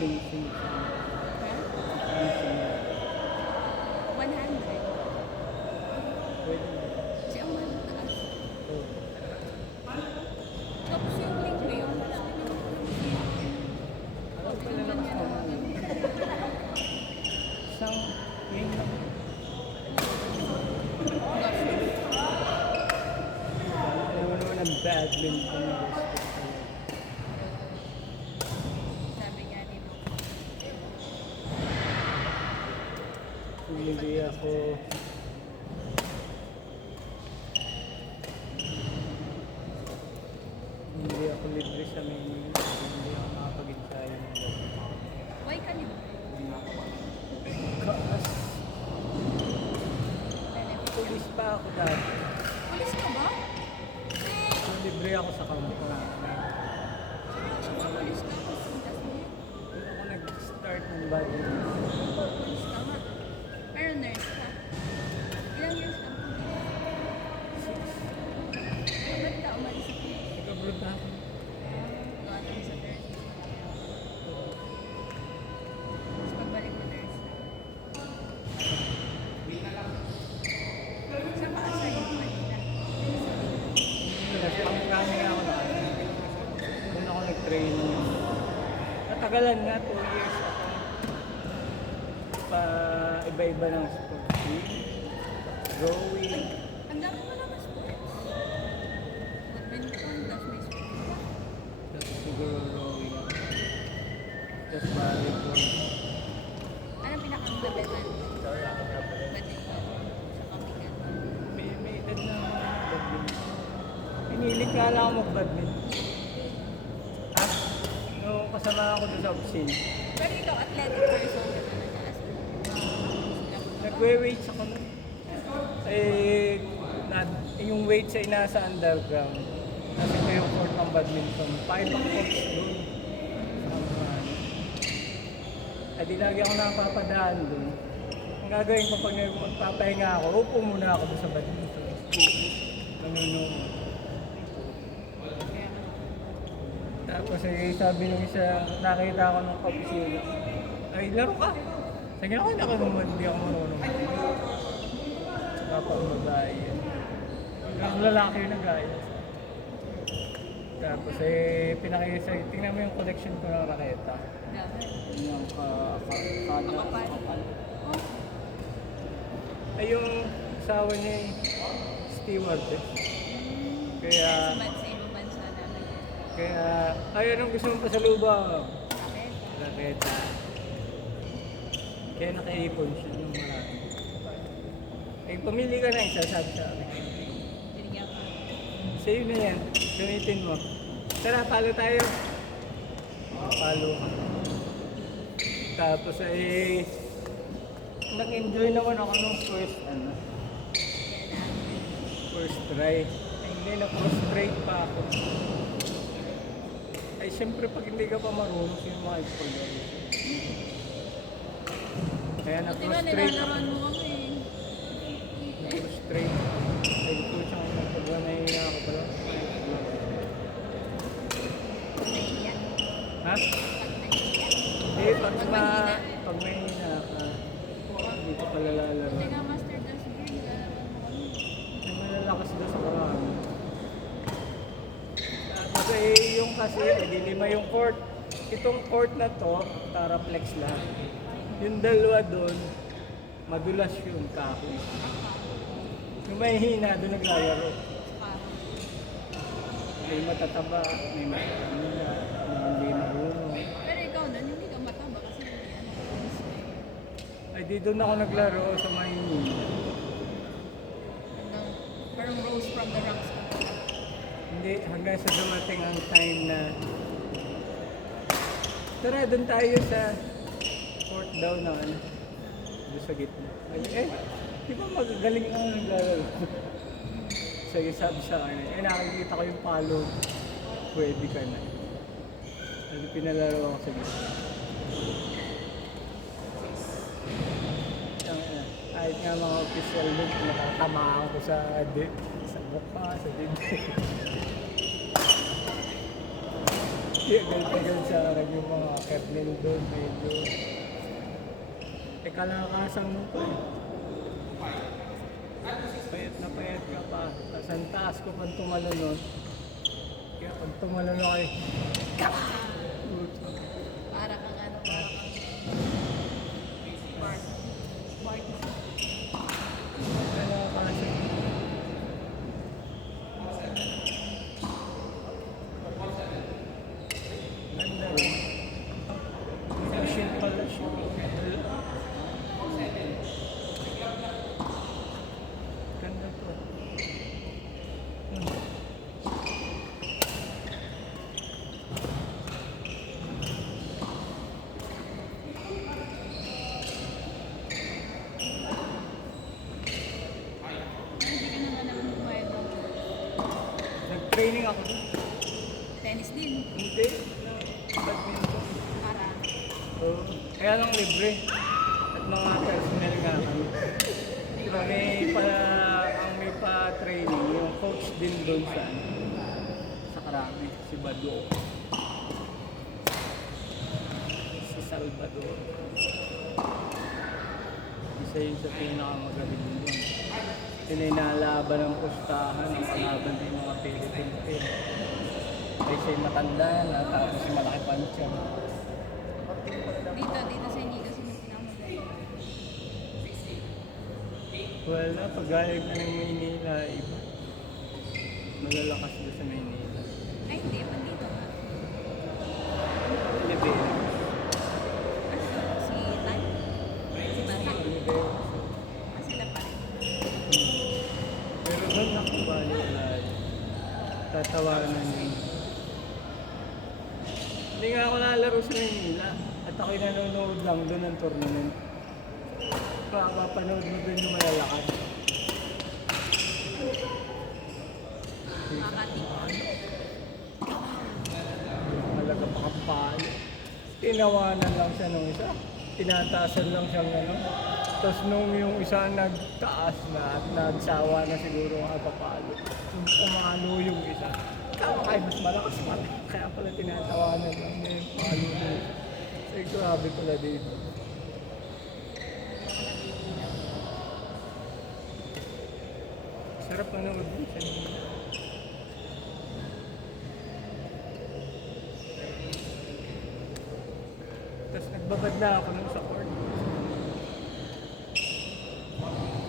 sing-sing. Sing-sing. 100. Pwede na. Kasi ang mahal ng taas. Oo. Tapos yung link mo yung Alam ko na lang ako. Isang game lang. Alam mo naman ang badminton na gusto ko. sabi nga ni Mo. Hindi ako libre sa menu. Hindi ako nakapag-ensayo ng ganun. Why ka libre? Kaas. Pulis pa ako dati. Pulis ka ba? So, libre ako sa kampo. Seryoso ka? Pulis ka? Tapos mo? Doon ako nag-start ng badminton. Pulis ka nga. Pero nurse ka. Ilang years ka? Ba't ka umalis sa pulis? Nag-abroad na ako. Gawa naman sa nurse. Tapos pagbalik mo nurse. Saan ka assign mo kanina? Pang-training ako na. Doon ako nag-training. Natagalan nga, 2 years ako. Pa iba-iba ng sports team. Rowing. Ang dami mo naman sports. Badminton, tapos may sports pa. Tapos siguro rowing ako. Tapos volleyball. Anong pinakang-bebetan? Badminton. Sa kapigan. May edad na ako ng badminton. Pinilit nga lang ako mag-badminton. Ah, nung kasama ako doon sa opisina. Pero ikaw, athletic person ka naman na Nagwe-weights ako nun. Eh, yung weights ay nasa underground. Kasi ito yung court ng badminton. Pakibang courts doon. At di lagi ako nakapapadaan doon. Ang gagawin ko pag magpapahinga ako, upo muna ako doon sa badminton. Nanonood. Tapos eh, sabi nung isa, nakita ako ng kapisina. Ay, laro ka. Sige ako, hindi ako marunong. Saka pa ang babae yan. Ang lalaki yung nag-ayos. Tapos eh, pinakisa, tingnan mo yung collection ko ng raketa. Yung Makapal. Oh, ay yung asawa niya yung steward eh. Kaya, sa ibang bansa namin. ay anong gusto mong pasalubong? Bakit? Raketa. Kaya nakaipon siya ng marami. Eh, pamili ka na isa, sabi sa akin. Binigyan ko. Sa'yo na yan. Gamitin mo. Tara, palo tayo. Palo ka. Tapos eh, nag-enjoy naman ako nung first try. Ay, hindi, na-frustrate pa ako. Ay, siyempre pag hindi ka pa marunong, sino makikipag-gawin? Kaya Buti nga na-frustrate ako. nilalaroan mo kami. Na-frustrate. Ay, coach ako pag-nahihina ako pala. Nahiya. Ha? Pag nahiya. Hindi, pag mahina ka, hindi ka pala lalaro. Buti nga master dance game, nilalaroan mo kami. Ay, malalakas daw sa marami. Tapos eh, yung kasi, lima yung court. Itong court na to, Taraplex lang. Yung dalawa doon, madulas yung kahoy. Yung mahihina, doon naglalaro. May matataba, may matataba, may hindi marunong. Pero ikaw nun, hindi ka mataba kasi ano ka Ay, di doon ako naglaro sa Maynila. Parang rose from the rocks ka. Hindi, hanggang sa dumating ang time na tara, doon tayo sa court daw na ano, doon sa gitna. Ay, di ba magagaling ako naglalaro? Sige, sabi sa akin, nakikita ko yung palo, pwede ka na. Ano, pinalaro ako sa gitna. Kahit nga mga official doon, nakatamaan ko sa mukha, sa dibdib. Kaya ganyan sa akin yung mga Lindon, medyo. Kalakasan mo pa eh. Payat ka pa. Tapos ang taas ko pang tumalon. Kaya pag tumalon ako eh. Para kang ano, para kang Bart. Bart. Kalakasan. Ganda rin. Machine pala siya. Ganda to. Hindi ka naman naman bumayad ng Nag-training ako doon. tennis din. Hindi. Badminton. Para. Oo. Kaya lang libre. At mga personnel nga kami. Pero ang may pa-training, yung coach din doon sa Karami, si Bado. Si Salvador. Isa yun sa pinakamagaling doon. Pininalaban ng pustahan, ang kalaban ng mga Philippine team. Kasi matanda na, tapos malaki pancha. Dito sa Inigo, sino pinakamagaling? Wala, pag galing ka ng Maynila, iba. Malalakas doon sa Maynila. Ay, hindi. Pandito ka. Oliveira. Ano? Si Tan? Si Bata? Oliveira. Sila pa rin. Pero doon ako balik. Tatawanan yun. Hindi nga ako nalaro sa Maynila. At ako'y nanonood lang doon ng tournament. Papanood mo doon yung malalakas. Makati. Malaga pa kapalo. Tinawanan lang siya nung isa. Tinataasan lang siyang ano. Tapos nung yung isa nagtaas na at nagsawa na siguro ang papalo. Yung pumalo yung isa. Kaya mas malakas pa. Kaya pala tinatawanan lang niya yung palo niya. Ay, grabe pala dito. Sarap manood din sa inyo. Tapos nagbabad na ako nung sa court.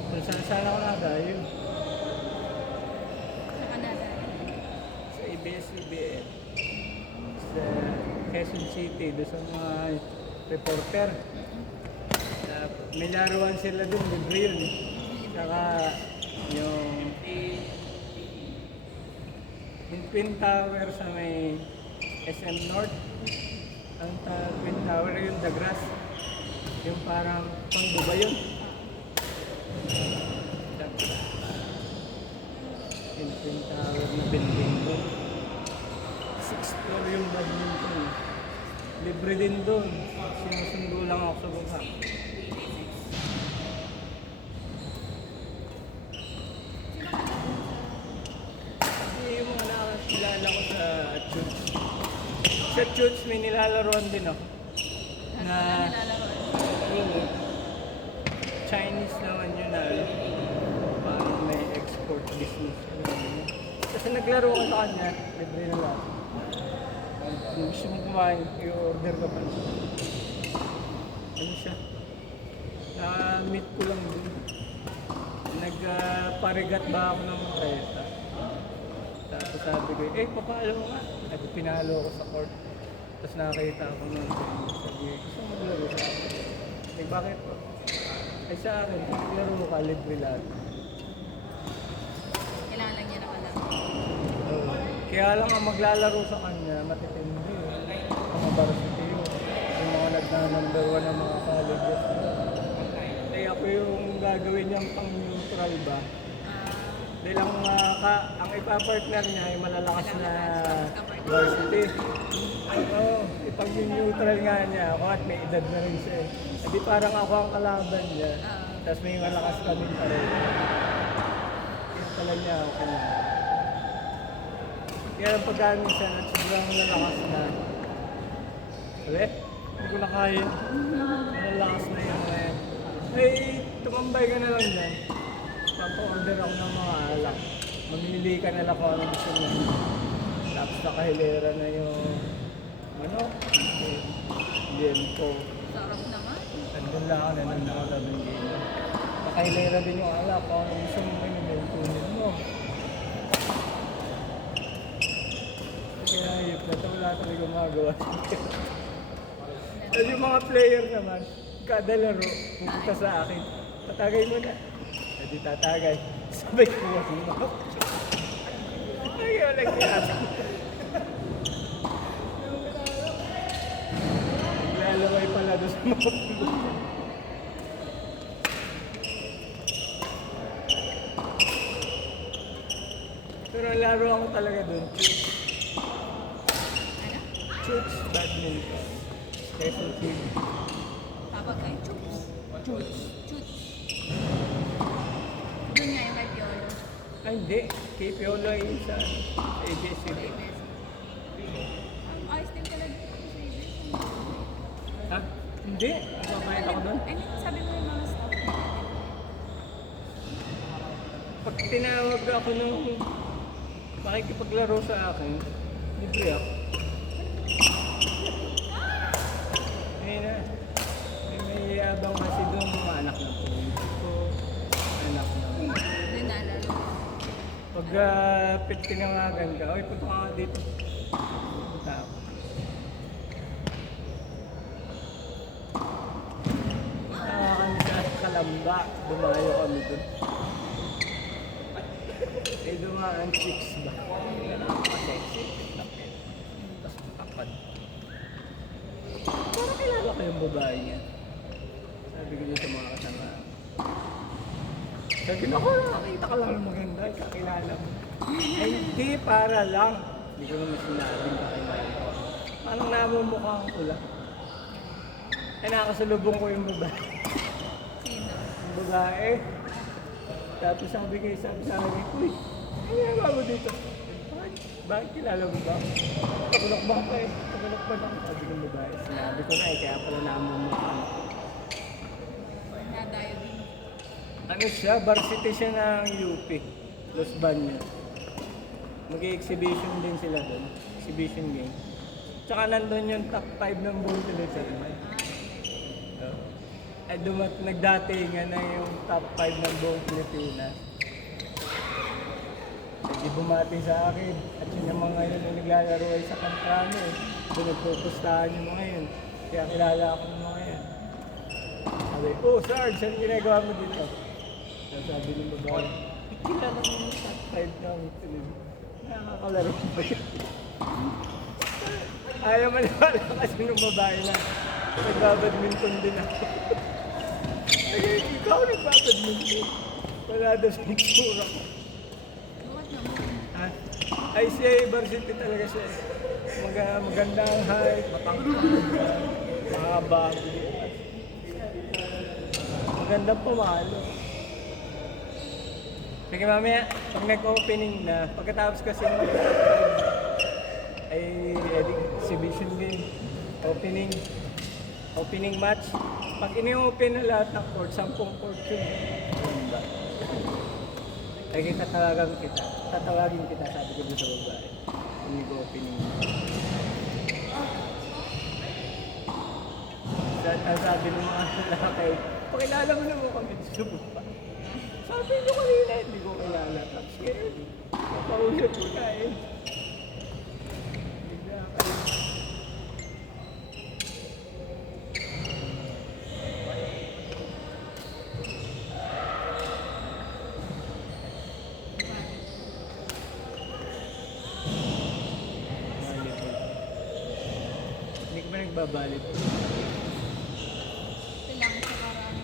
Kung saan ako nadayo. Sa Canada. Sa ABS-CBN. Sa Quezon City, doon sa mga reporter. May laruan sila doon, libre yun. Saka yung Twin Tower sa may SM North. Ang Twin Tower yung The Grass. Yung parang pangguba yun. Yung Twin Tower na building doon. 6th floor yung badminton. Libre din doon. Sinusundo lang ako sa baba. Hindi yung mga nakakilala ko sa church. Sa church may nilalaroan din ako. Na Nilalaro. Chinese naman yun na parang may export business. Kasi naglaro ko sa kanya, libre na lang. Kung gusto mo kumain, i-order ka pa. Ano siya? Na-meet ko lang dun. Nagparigat ba ako ng reta? Tapos sabi ko, papalo mo nga. At pinalo ko sa court. Tapos nakakita ako nun. Sabi ko, gusto mo maglaro sa akin? Bakit po? Sa akin, maglaro ka, libre lahat. Kailangan lang niya naman lang. Kaya lang ang maglalaro sa kanya, matitindi. Mga varsity yun. Yung mga nagna-number 1 ng mga colleges. Ako yung gagawin niyang pang-neutral ba? Dahil ang ipapartner niya ay malalakas na varsity. Oo, ipag yung neutral nga niya ako at may edad na rin siya. Hindi parang ako ang kalaban niya. Tapos may malakas kami pareho. Kaya pala niya ako kailangan. Kaya pagkamin siya at sobrang lalakas na. Sabi? Hindi ko na kaya. Malalakas na yun. Tumambay ka na lang dyan. Papa-order ako ng mga alak. Mamili ka na lang kung ano gusto mo. Tapos nakahilera na yung liempo. Sarap naman. Andun lang ako na nandun game. Nakahilera din yung alak. Kung ano gusto mo yung kunin mo. Kaya ayop na ito, wala talaga gumagawa. Tapos yung mga player naman, kada laro, pupunta sa akin, tatagay mo na. Hindi tatagay. Sabay ko mo. Ay, walang kiyata. Lalaway pala doon sa mga pero ang laro ako talaga doon, Chooks Badminton. Special team. Tawag kay Chooks. Chooks. Doon nga yung kay Piolo. Ay, hindi. Kay Piolo ay sa ABS-CBN. Ang ayos din pala dito sa ABS. Ha? Hindi. Magbabayad ako doon. I mean, sabi mo yung mga staff na Pag tinawag ako nung makikipaglaro sa akin, libre ako. May yabang kasi doon mga anak ng pulis ko, anak ng... Doon nalaro. Pag tinawagan ka, oy, punta ka nga dito. Punta ako. Punta kami sa Kalamba, dumayo kami doon. Dumaan chicks ba? Napaka-sexy. Tapos takad. Parang kilala ko yung babae niya. Sabi ko dito sa mga kasama. Sabi ko, nakita ka lang ng maganda, kakilala mo. Ay, hindi, para lang. Hindi ko naman sinabing kakilala ko. Parang namumukhaan ko lang. Ay, nakasalubong ko yung babae. Sino? Yung babae. Tapos sabi sa akin, uy, ano nga mo dito? Bakit kilala mo ba? Tagalokbang ka eh. Tagalokbang ako. Sabi ng babae. Sinabi ko na eh, kaya pala namumukhaan ko. Nadayo din. Ano siya? Varsity siya ng UP. Los Baños. Mag-exhibition din sila doon. Exhibition game. Tsaka nandun yung top 5 ng buong Pilipinas. Ay nagdatingan na yung top 5 ng buong Pilipinas. Hindi bumati sa akin. At yun yung mga yun na naglalaro ay sa Kamprano eh. Doon nagpupustahan yung mga yun. Kaya kilala ako ng mga yun. Sabi, oh Sarge, saan ginagawa mo dito? Sabi ng babae, kilala mo yung top 5 ng Pilipinas. Nakakalaro ba yun? Ayaw maniwala kasi ng babae na nagbabadminton din ako. Ay, ikaw nagbabadminton. Wala daw sa itsura ko. Bakit naman? Ha? Ay, siya varsity talaga siya. Magandang height, matangkad, mahaba. Magandang pumalo. Sige mamaya, pag nag-opening na, pagkatapos kasi ay exhibition game, opening match. Pag ini-open na lahat ng court, 10 court yun. Ay tatawagin kita, sabi ko doon sa babae. Opening. Ang sabi ng mga lalaki, pakilala mo naman kami sa baba. Sabi nyo kanina, hindi ko kilala. Tapos ngayon, napausap ko na eh. Bigla kayo. Hindi ko ba nagbabalit? Ito lang sa parang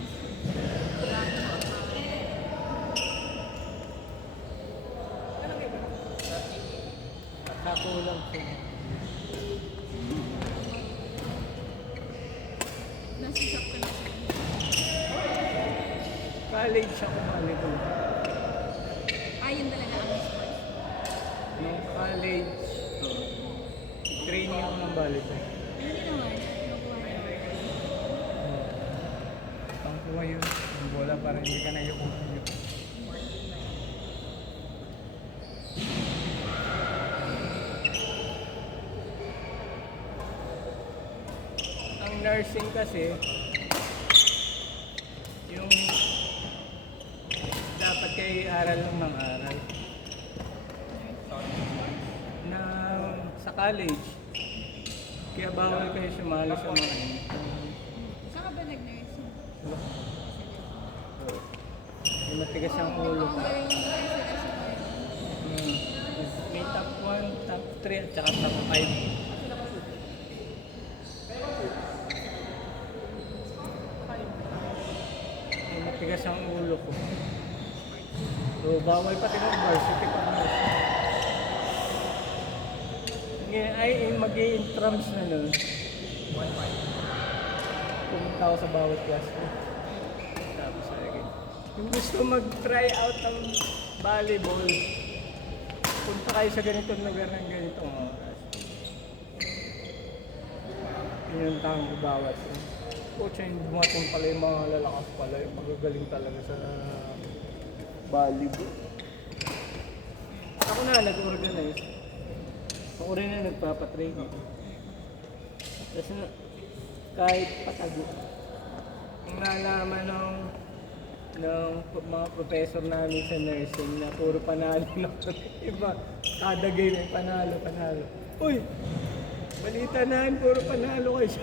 Kakulang siya. nasusak ka na siya. College ako nito. Ayun talaga ang sports. Yung college, training ako ng volleyball. Hindi naman. Nakuha niya. para hindi ka na yung ang nursing kasi yung dapat kayo aral ng mga aral na sa college kaya bawal kayo sumali sa mga Saan ka ba nag-nursing? yung matigas ang ulo ko. Ang galing ng SLS mo yun. May top 1, top 3 at saka top 5. May matigas ang ulo ko. So, bawal pati ng varsity pag nursing. Ngayon ay mag-i-intrams na nun. Pumunta ako sa bawat classroom. Tapos ay yung gusto mag-try out ng volleyball, punta kayo sa ganitong lugar ng ganitong oras. Pinuntahan ko bawat. Pucha, yung bumatong pala yung mga lalakas pala, yung magagaling talaga sa volleyball. Ako na nag-organize. Ako rin na nagpapatraining. Tapos kahit patago, ang nalaman ng mga professor namin sa nursing na puro panalo na iba, kada game ay panalo. Uy! Balita na yun, puro panalo kayo sa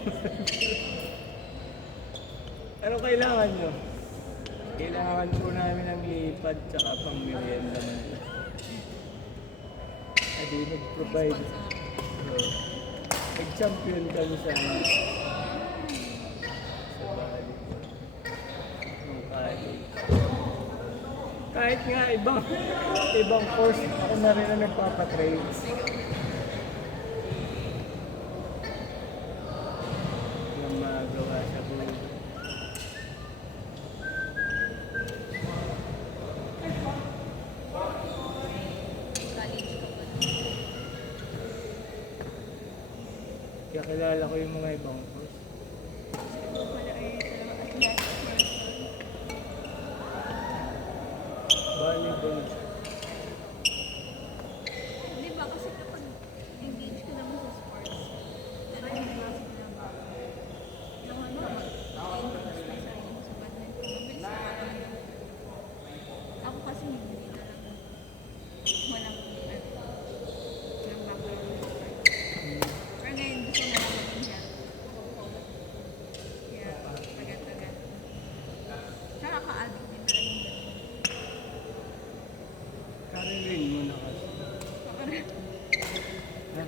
ano kailangan nyo? Kailangan po namin ng ipad tsaka pang merienda man. Adi nag-provide. So, nag-champion kami sa bali. Nung college. Kahit nga ibang course, ako na rin na nagpapatrain. Yung magawa sa buhay. College ka ba? Kaya kilala ko yung mga ibang course. Ito pala ay talagang athletic person. Volleyball. Di ba kasi kapag engage ka naman sa sports, talagang klase ka naman. Yung ano, mag-engage ka sa sarili mo sa badminton, mabilis ka makakaya. Ako kasi hindi na lang walang background sa sports. Pero ngayon gusto na lang maging health. Kaya tagal-tagal. Tsaka ka-addict din talagang ganun. Karilin mo na kasi. Kaka- Ha?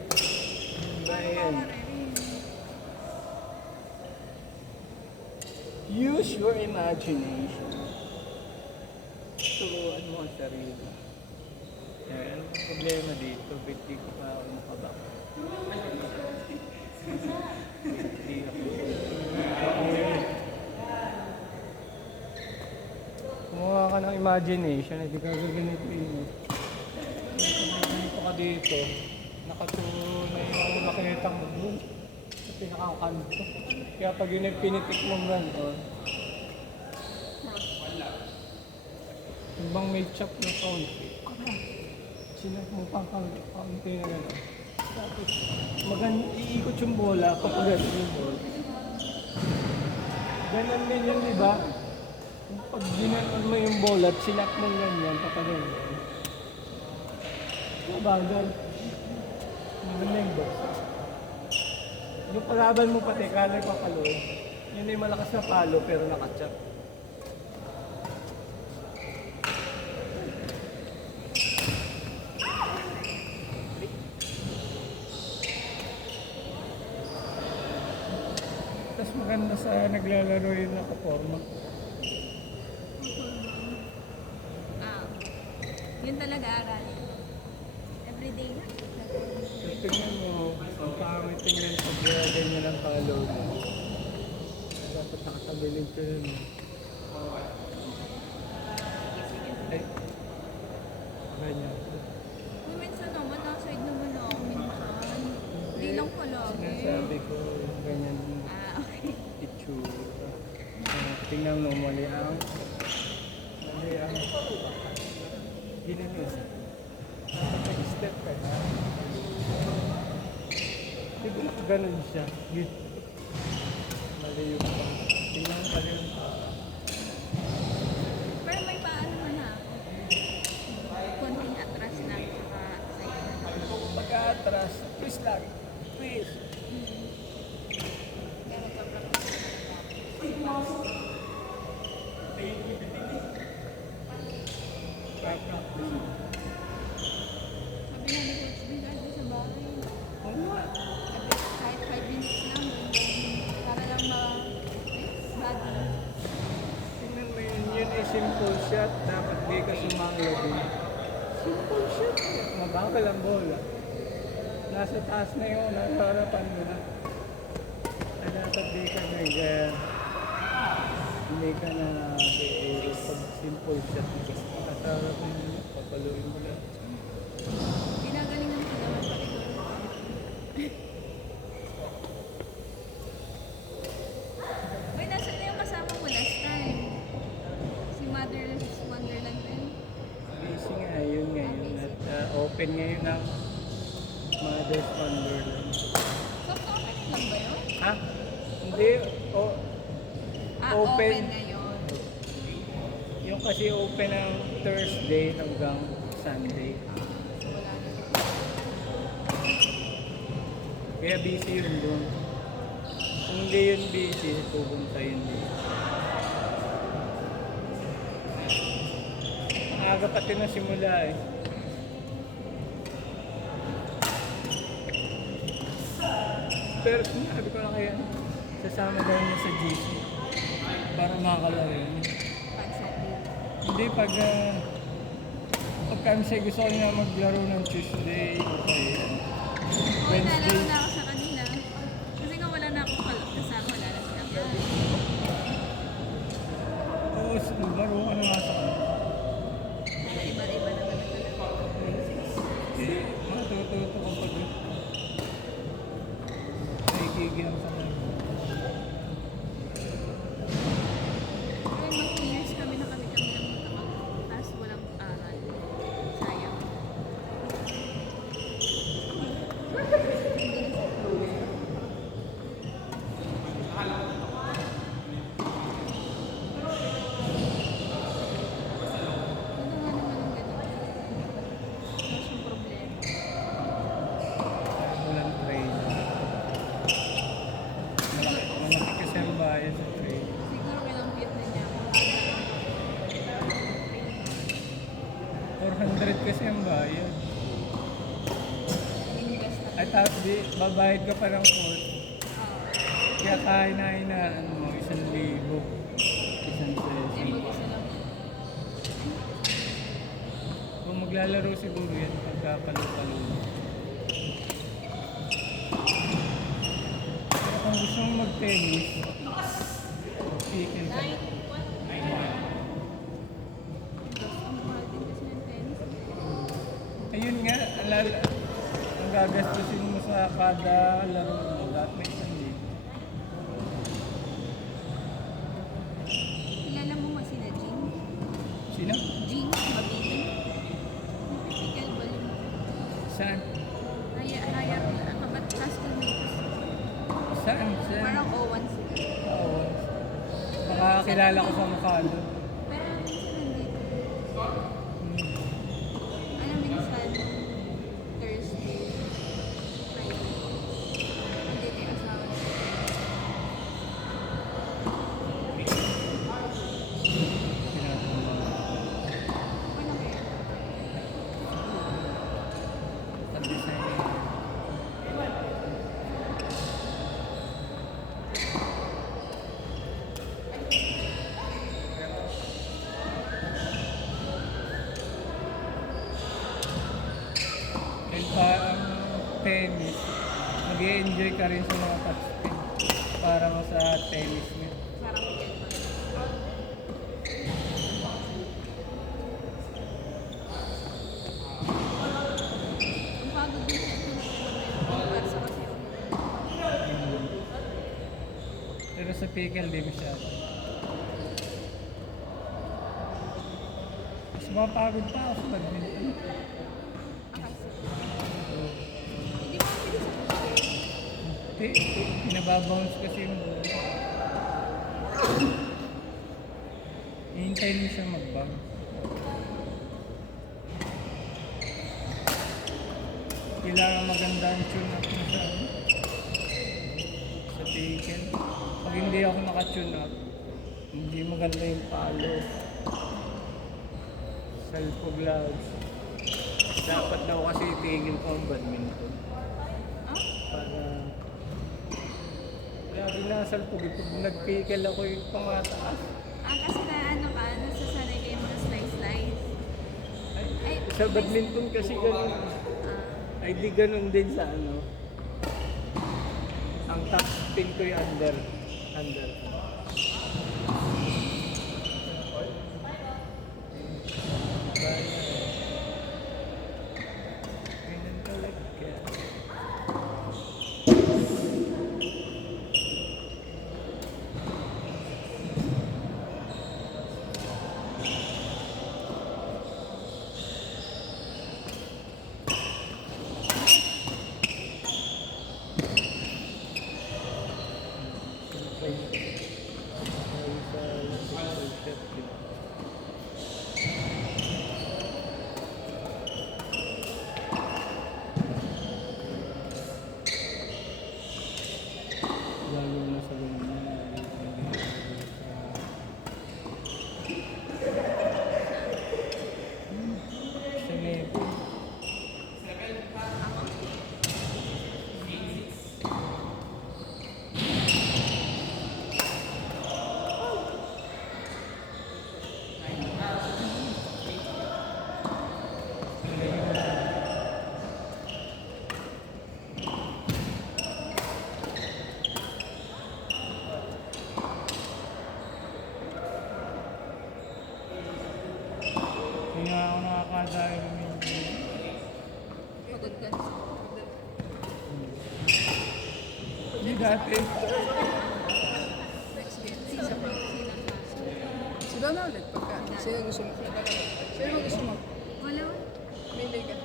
Ba yan? Use your imagination. Turuan mo ang sarili. Eh, ano ang problema dito? Ba't di ko pa ako nakabak? Di ako. Kumuha ka ng imagination, hindi ka gaganito yun. Ganito ka dito, nakaturo na yung makikita mo dun sa pinakakanto. Kaya pag yun ay pinitik mo gano'n, yung bang may chop na kaunti, sinap mo pang kaunti na gano'n. Tapos iikot yung bola, papagat yung bola. Ganon din yun, di ba? Pag ginanon mo yung bola at sinap mo ganyan, papagat. Bagal. Magaling ba? Yung palaban mo pati, kalay papaloy. Yun ay malakas na palo pero nakatsak. Tapos maganda sa naglalaro yung nakaporma. Yun talaga aral. Everyday na. So, tingnan mo, ang pangit tingnan pag ganyan ang palo mo. Dapat nakatabilin ko yun. Ay, ganyan. Kung minsan naman, outside naman ako minsan. Hindi lang palagi. Sinasabi ko, ganyan Ah, okay. itsura. Tingnan mo mali ang Ginan yun. Step ka. Diba ganun siya? Mali yung pa. Tingnan ka rin. Pero may paano man na ako. Konting atras lang saka side. Pag-atras, please lang. Please. Pero sobrang Practice. sabi nga ni Coach B dati sa bahay. Oo nga. Sabi, kahit 5 minutes lang, para lang body. Tingnan mo yun, yun ay simple shot. Dapat di ka sumanglog yun. Simple shot. Mabagal ang bola. Nasa taas na yun, nasa harapan mo na. Ay dapat di ka hindi ka na pag simple shot. Nasa harapan mo, papaluin mo lang. Ginagalingan ko naman pati doon. Wait, nasa na yung kasama mo last time? Si Mother's Wonderland din? Busy nga, yun ngayon. At open ngayon ang Mother's Wonderland. Soft opening lang ba yun? Ha? Hindi. Open Open. ngayon. Yung kasi open ang Thursday hanggang Sunday. So, wala na. Kaya busy yun doon. Kung hindi yun busy, pupunta yun doon. Maaga pati na simula eh. Pero sinabi ko na kaya, sasama daw niya sa GC para makakalaro yun. Pag Sunday. Hindi pag kami siya gusto ko niya maglaro ng Tuesday o kaya Uy, nalaro Wednesday. na ako sa kanila. Kasi nga wala na akong kasama. Wala na silang bahay. Oo, laro ka na nga sa kanila. Para iba-iba naman ang talaga. Matututo ko pag naikigil sa kanila. Pero mga 2 years kami na kami lang magkakapag. Tapos walang aral. Sayang. Hindi na Ano nga naman ang ganun? Wala siyang problema. Walang train. Malaki kasi ang bayan sa train. Siguro kinampiat na niya ako. 400 kasi ang bayan. Invest na. Ay tapos di, babayad ka pa ng court. Kaya kain-ainaan mo, 1,000. Isang Eh, session. mag-isa lang. Kung maglalaro siguro yan pagkapalo-palo. Pero kung gusto mong mag-tennis, chicken ka. Ang mahal din kasi ng tennis. Ayun nga, ang gagastusin mo sa kada laro mo, lahat may 1,000. Kilala mo ba sila Jing? Sino? Jing, Mabini. Typical balloon. Saan? Hire kabat classmates. Saan? Saan? Parang O1 sila. Oo. Makakakilala ko sa mukha doon. Pero minsan nandito. Alam minsan, Thursday, Friday. Nandito yung asawa niya. Ano kaya? And ang tennis, mag-enjoy ka rin sa mga touchpin. Para mo sa tennis niya. Parang weekend pa. Ang pagod din siya kung para sa kasi Pero sa pickle, di masyado. Sumapagod pa ako sa badminton. Hindi mo pwede sa push. Pinababounce kasi yung bola. Hihintay mo siya mag-bounce. Kailangan maganda ang tune up mo sa taken. Pag hindi ako naka-tune up, hindi maganda yung palo. Salpo gloves. Dapat daw kasi tigil ko ang badminton. Ah? Para lagi nasalpog. Pag nagpikil ako yung pangataas. Kasi na ano ka, nasasanay kayo mga slice-slice. Ay, Sa badminton kasi ganun. Ay di ganun din sa ano. Ang top spin ko yung under. Ganun talaga. Lalo na sa ganyan. Sa Nebo. Hindi nga ako nakakadahil pagod ka. Hindi dati. Next game. Sino pa? Sila na ulit pagka. Sino gusto mo? Sino gusto mo? Wala. Pili ka.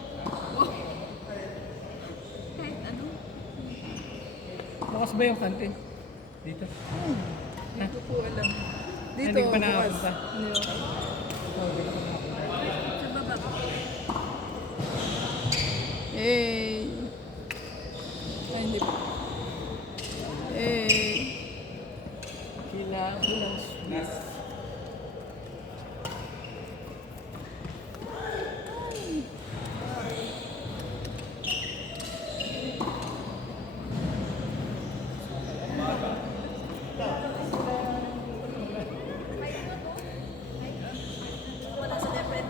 Kahit ano. Bukas ba yung kantin? Dito? Hindi ko po alam. Dito, Hindi pa bukas. nakapunta. Hindi ako. Oh, di ko nakapunta. Sa baba. Hey! Ay, hindi pa. Hey! Kailangan ko ng Swiss. Wala sa different.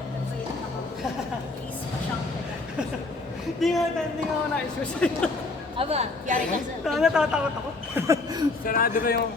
Please, pasyang. Hindi nga ako na-isusin. Aba, yari ka sa... Natatakot ako. Sarado ba yung